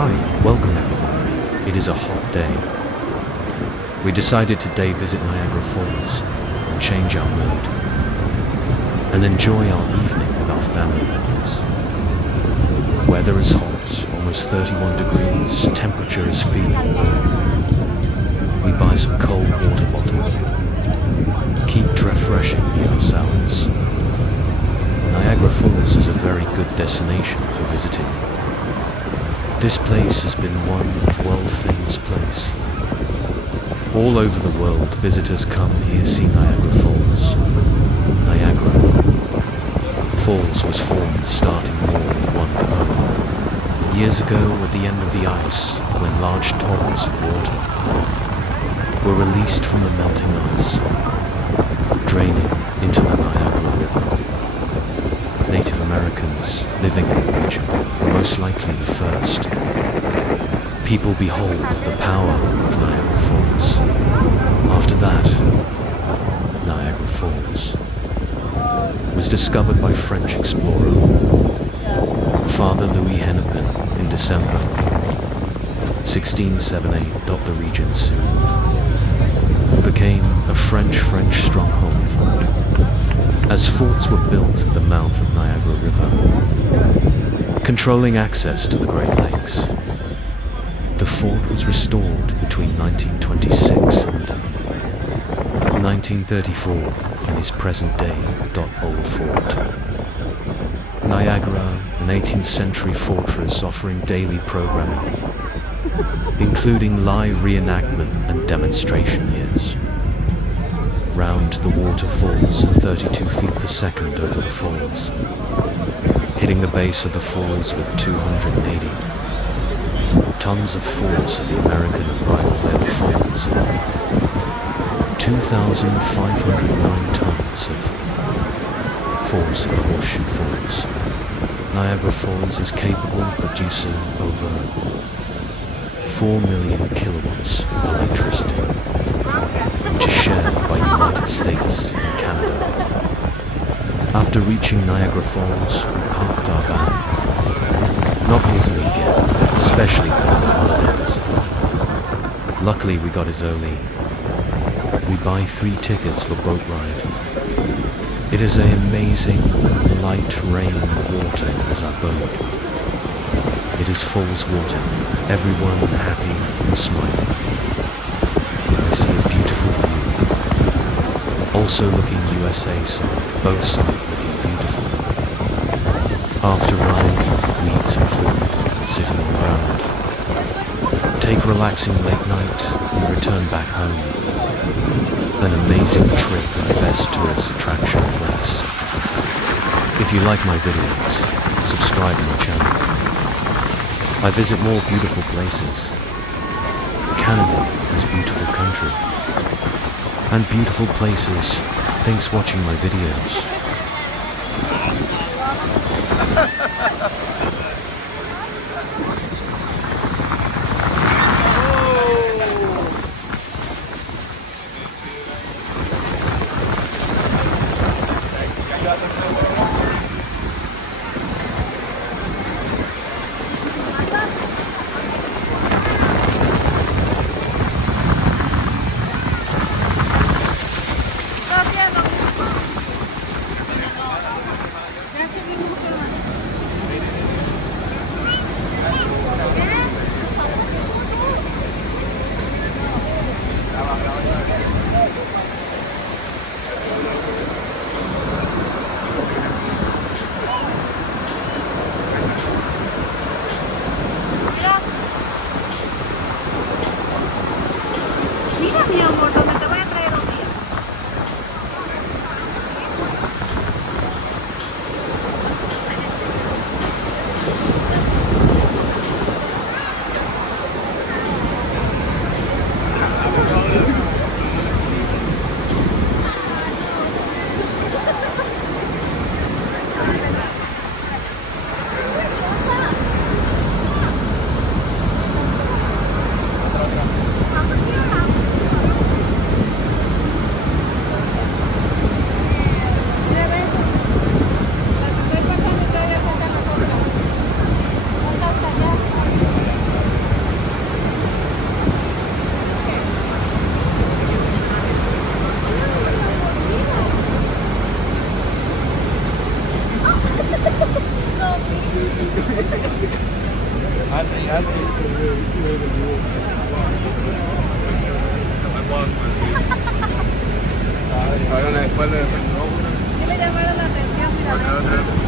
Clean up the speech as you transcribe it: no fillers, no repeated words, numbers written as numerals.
Hi, welcome everyone. It is a hot day. We decided today visit Niagara Falls and change our mood and enjoy our evening with our family members. Weather is hot, almost 31 degrees, temperature is feeling warm. We buy some cold water bottles, keep refreshing ourselves. Niagara Falls is a very good destination for visiting. This place has been one of world-famous place. All over the world, visitors come here see Niagara Falls. Niagara Falls was formed starting more than 1 km years ago at the end of the ice, when large torrents of water were released from the melting ice, draining into the Niagara River. Native Americans living in the region were most likely the first. People behold the power of Niagara Falls. After that, Niagara Falls was discovered by French explorer Father Louis Hennepin in December 1678. The region soon became a French stronghold, as forts were built at the mouth of Niagara River, controlling access to the Great Lakes. The fort was restored between 1926 and 1934 and is present-day Old Fort. Niagara, an 18th century fortress offering daily programming, including live reenactment and demonstration years. Round the waterfalls at 32 feet per second over the falls, hitting the base of the falls with 280 tons of force at the American and Bridal Veil Falls, 2,509 tons of force at the Horseshoe Falls. Niagara Falls is capable of producing over 4 million kilowatts of electricity, which is shared by the United States and Canada. After reaching Niagara Falls, we parked our van. Not easily again, especially during the holidays. Luckily we got his early. We buy 3 tickets for boat ride. It is an amazing light rain water as our boat. It is falls water, everyone happy and smiling. I see a beautiful view. Also looking USA side, both sides looking beautiful. After ride, we eat some food and sit on the ground. Take relaxing late night and return back home. An amazing trip and the best tourist attraction of lakes. If you like my videos, subscribe to my channel. I visit more beautiful places. Canada is a beautiful country. And beautiful places. Thanks watching my videos. Ahora después le... ¿Qué le llamaron la atención? Mira,